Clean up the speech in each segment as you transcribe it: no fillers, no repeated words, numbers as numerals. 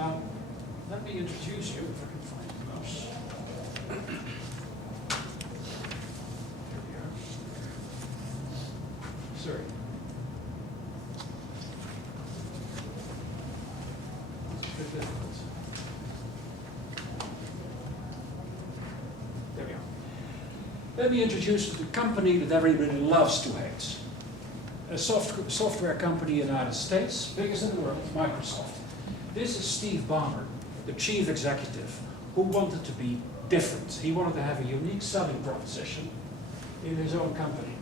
Now, let me introduce you, if I can find the mouse. Here we are. Sorry. It's a bit difficult. There we are. Let me introduce you to the company that everybody loves to hate. A software company in the United States, biggest in the world, Microsoft. This is Steve Ballmer, the chief executive, who wanted to be different. He wanted to have a unique selling proposition in his own company.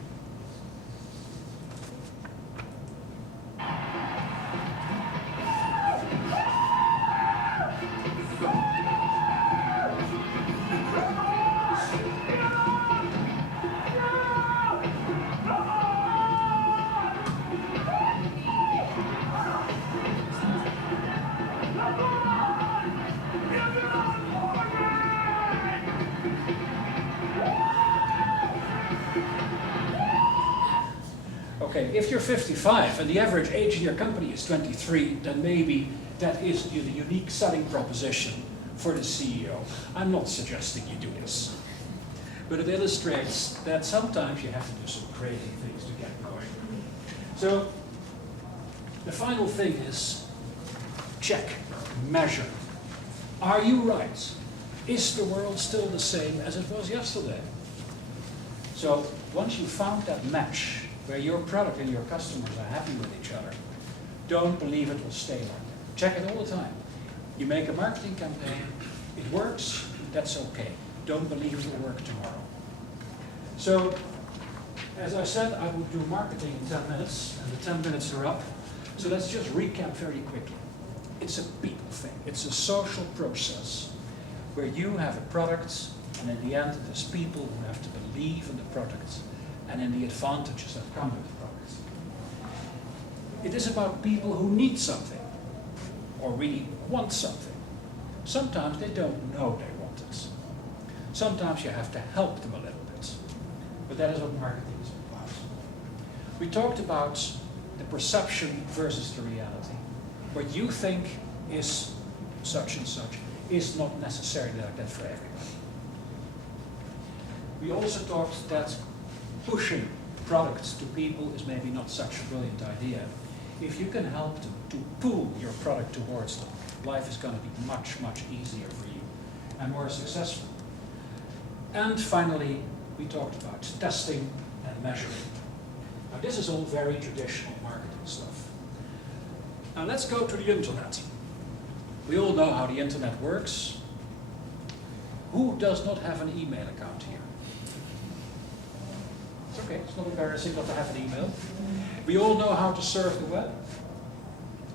Okay, if you're 55 and the average age in your company is 23, then maybe that is the unique selling proposition for the CEO. I'm not suggesting you do this, but it illustrates that sometimes you have to do some crazy things to get going. So the final thing is check, measure. Are you right? Is the world still the same as it was yesterday? So once you've found that match, where your product and your customers are happy with each other, don't believe it will stay like that. Check it all the time. You make a marketing campaign, it works, that's okay. Don't believe it will work tomorrow. So, as I said, I would do marketing in 10 minutes, and the 10 minutes are up. So let's just recap very quickly. It's a people thing. It's a social process where you have a product, and in the end, there's people who have to believe in the product and in the advantages that come with the product. It is about people who need something, or really want something. Sometimes they don't know they want it. Sometimes you have to help them a little bit. But that is what marketing is about. We talked about the perception versus the reality. What you think is such and such is not necessarily like that for everybody. We also talked that pushing products to people is maybe not such a brilliant idea. If you can help them to pull your product towards them, life is going to be much, much easier for you and more successful. And finally, we talked about testing and measuring. Now this is all very traditional marketing stuff. Now let's go to the internet. We all know how the internet works. Who does not have an email account here? It's okay, it's not embarrassing not to have an email. We all know how to surf the web?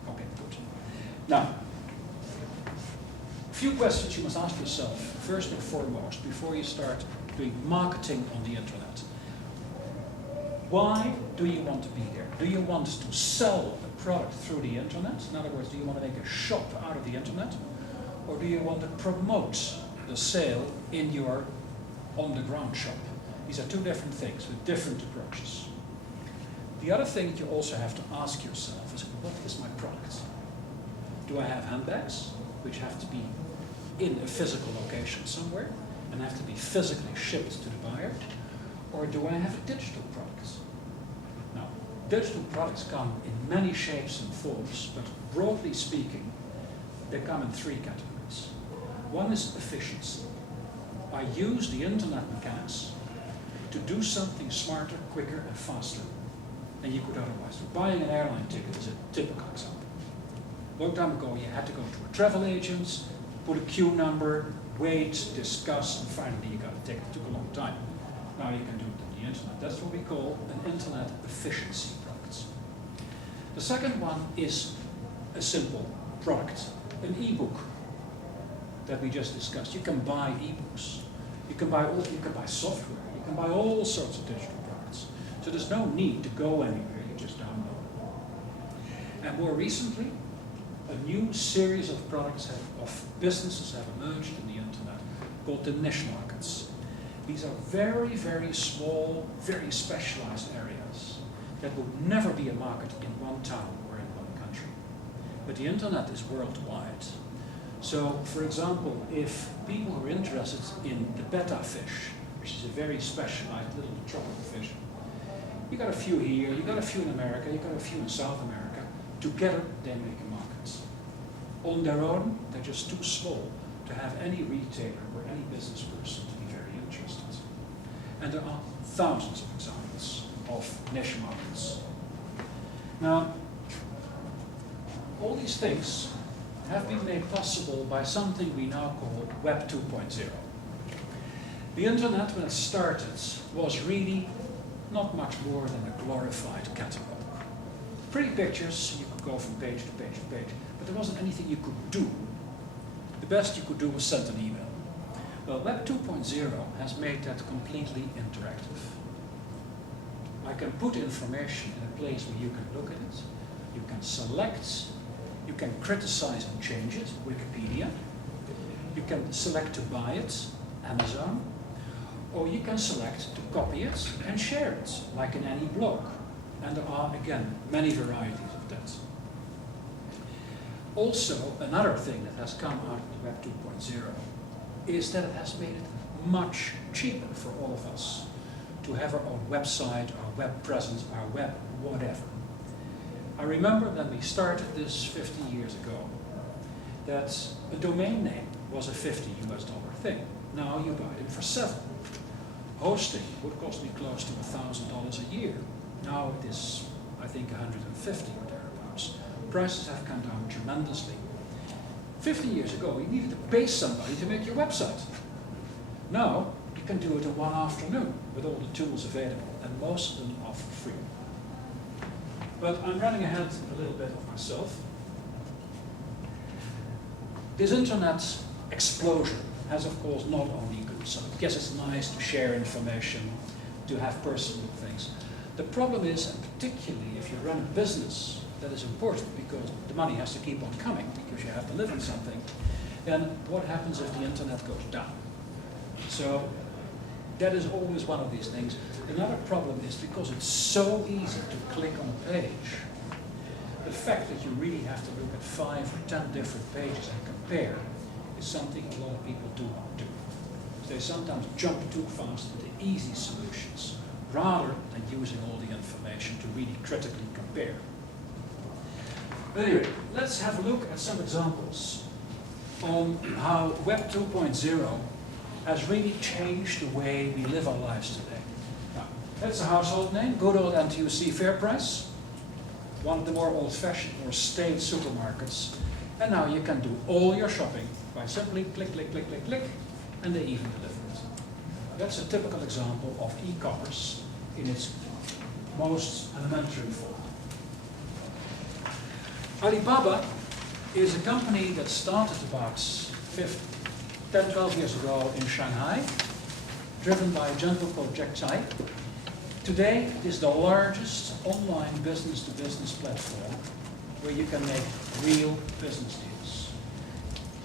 Okay, good. Now, a few questions you must ask yourself, first and foremost, before you start doing marketing on the internet. Why do you want to be there? Do you want to sell a product through the internet? In other words, do you want to make a shop out of the internet? Or do you want to promote the sale in your on-the-ground shop? These are two different things with different approaches. The other thing that you also have to ask yourself is, what is my product? Do I have handbags, which have to be in a physical location somewhere and have to be physically shipped to the buyer? Or do I have a digital product? Now, digital products come in many shapes and forms, but broadly speaking, they come in three categories. One is efficiency. I use the internet mechanics to do something smarter, quicker, and faster than you could otherwise do. Buying an airline ticket is a typical example. A long time ago, you had to go to a travel agent, put a queue number, wait, discuss, and finally you got a ticket. It took a long time. Now you can do it on the internet. That's what we call an internet efficiency product. The second one is a simple product, an e-book that we just discussed. You can buy e-books. You can buy software. You can buy all sorts of digital products. So there's no need to go anywhere. You just download them. And more recently, a new series of products of businesses have emerged in the internet called the niche markets. These are very, very small, very specialized areas that will never be a market in one town or in one country. But the internet is worldwide. So, for example, if people are interested in the betta fish, which is a very specialized little tropical fish, you got a few here, you got a few in America, you got a few in South America. Together, they make a market. On their own, they're just too small to have any retailer or any business person to be very interested. And there are thousands of examples of niche markets. Now, all these things have been made possible by something we now call Web 2.0. The internet, when it started, was really not much more than a glorified catalog. Pretty pictures, you could go from page to page to page, but there wasn't anything you could do. The best you could do was send an email. Well, Web 2.0 has made that completely interactive. I can put information in a place where you can look at it, you can select, you can criticize and change it, Wikipedia, you can select to buy it, Amazon, or you can select to copy it and share it, like in any blog. And there are, again, many varieties of that. Also, another thing that has come out of Web 2.0 is that it has made it much cheaper for all of us to have our own website, our web presence, our web whatever. I remember when we started this 50 years ago, that a domain name was a $50 thing. Now you buy them for $7. Hosting would cost me close to $1,000 a year. Now it is, I think, 150 or thereabouts. Prices have come down tremendously. 50 years ago, you needed to pay somebody to make your website. Now, you can do it in one afternoon with all the tools available, and most of them are for free. But I'm running ahead a little bit of myself. This internet explosion has, of course, not only good sides. Yes, it's nice to share information, to have personal things. The problem is, and particularly if you run a business, that is important because the money has to keep on coming because you have to live on something, then what happens if the internet goes down? So that is always one of these things. Another problem is because it's so easy to click on a page, the fact that you really have to look at 5 or 10 different pages and compare is something a lot of people do not do. They sometimes jump too fast into easy solutions rather than using all the information to really critically compare. But anyway, let's have a look at some examples on how Web 2.0 has really changed the way we live our lives today. Now, that's a household name, good old NTUC FairPrice, one of the more old-fashioned or staid supermarkets. And now you can do all your shopping by simply click, click, click, click, click, and they even deliver it. That's a typical example of e-commerce in its most elementary form. Alibaba is a company that started about 10, 12 years ago in Shanghai, driven by a gentleman called Jack Tsai. Today, it is the largest online business-to-business platform where you can make real business deals.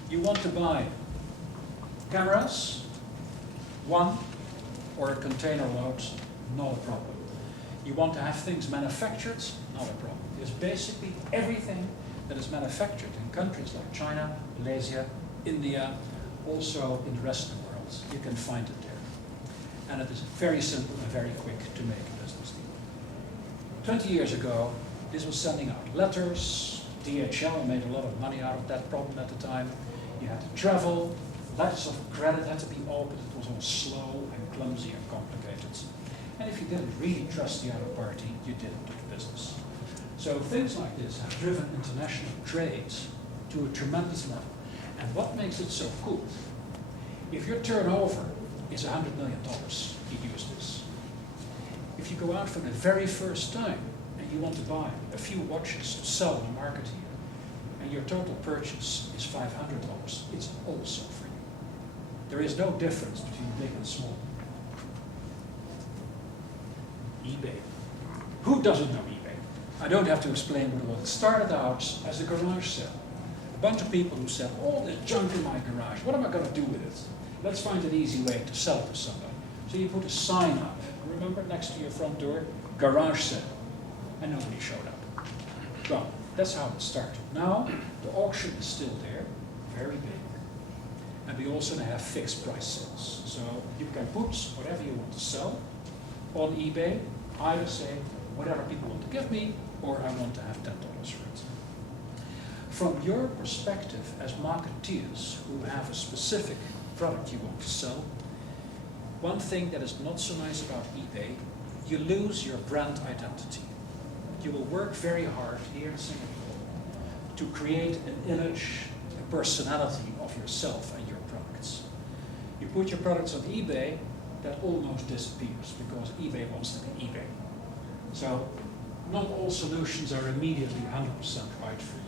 You want to buy cameras, one or a container load, not a problem. You want to have things manufactured, not a problem. There's basically everything that is manufactured in countries like China, Malaysia, India, also in the rest of the world. You can find it there. And it is very simple and very quick to make a business deal. 20 years ago, this was sending out letters. DHL made a lot of money out of that problem at the time. You had to travel, letters of credit had to be opened. It was all slow and clumsy and complicated. And if you didn't really trust the other party, you didn't do the business. So things like this have driven international trade to a tremendous level. And what makes it so cool? If your turnover is $100 million, you use this. If you go out for the very first time and you want to buy a few watches to sell in the market here, and your total purchase is $500, it's also free. There is no difference between big and small. eBay. Who doesn't know eBay? I don't have to explain what it was. It started out as a garage sale. A bunch of people who said, all this junk in my garage, what am I going to do with it? Let's find an easy way to sell it to somebody. So you put a sign up, remember, next to your front door, garage sale, and nobody showed up. Well, that's how it started. Now, the auction is still there, very big. And we also have fixed price sales. So you can put whatever you want to sell on eBay, either say whatever people want to give me, or I want to have $10 for it. From your perspective as marketeers who have a specific product you want to sell, one thing that is not so nice about eBay, you lose your brand identity. You will work very hard here in Singapore to create an image, a personality of yourself and your products. You put your products on eBay, that almost disappears because eBay wants to be eBay. So not all solutions are immediately 100% right for you.